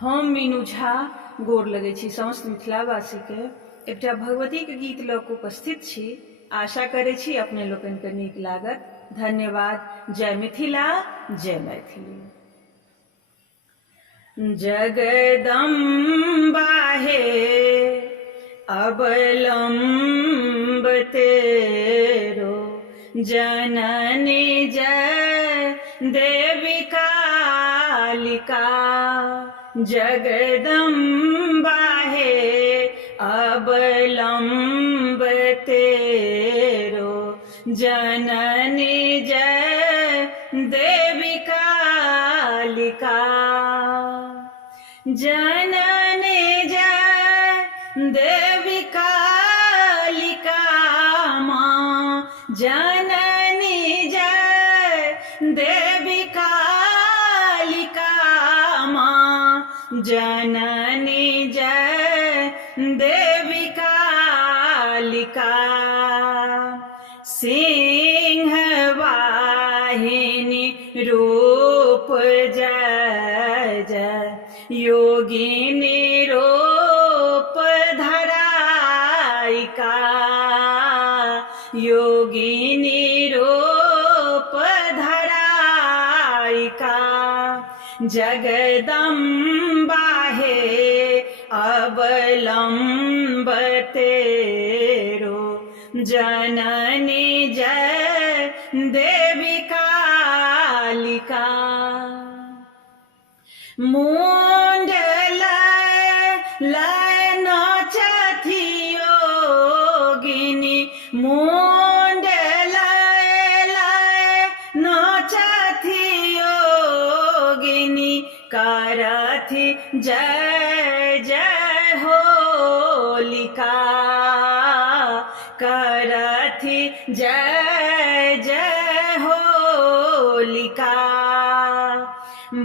हम मीनू झा गोर लगै छी समस्त मिथिलावासीके। एकटा भगवतीके गीत लऽ कऽ उपस्थित छी। आशा करै छी अपने लोकनिके नीक लागत। धन्यवाद। जय मिथिला, जय मैथिली। जगदम्बा हे अवलंब तेरो, जननी जय देवी कालिका। जगदम्बा हे अवलंब तेरो, जननी जय देवी कालिका। जननी जय देवी कालिका माँ, जननी जय देवी कालिका माँ, जननी जय देवी कालिका। सिंहवाहिनी रूप जय जय, योगिनी रूप धराइका। योगिनी रूप धराइका। जगदम्बा हे अवलंब तेरो, जननी जय देवी कालिका। मुंड लय नाचथि योगिनी, मुंड लय नाचथि योगिनी। करथि जय जय होलिका, करथि जय जय होलिका।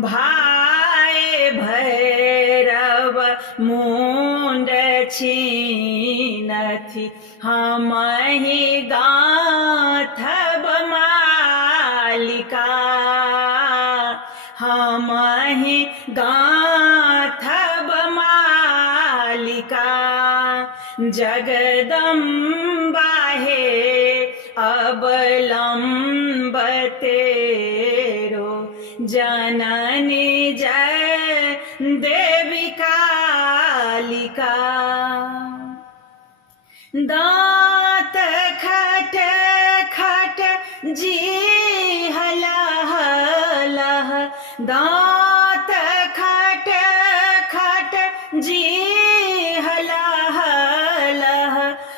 भाई भैरव मुंड छीनथि, हमहि गाथब मालिका। हमहि गाथब मालिका। जगदम्बा हे अवलंब तेरो, जननी जय देवी कालिका। दांत खट खट जीह लह लह, दांत खट खट जीह लह लह।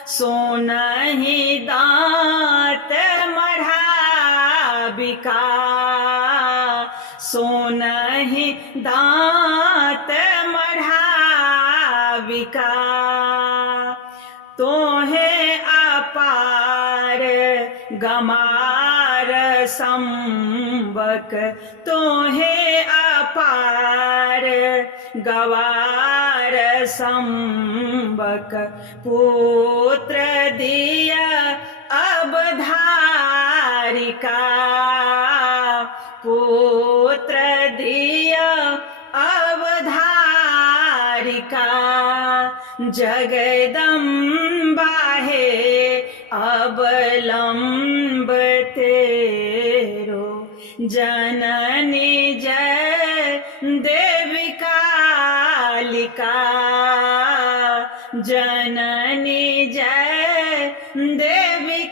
सोनहि दांत मढ़ाबिका, सोनहि दांत मढ़ाबिका। तोहे अपार गमार संबक, तोहे अपार गवार संबक। पुत्र दिया अवधारिका, पुत्र दिया अवधारिका। जगदम्बा हे अवलंब तेरो, जननी जय देवी कालिका। जननी जय देवी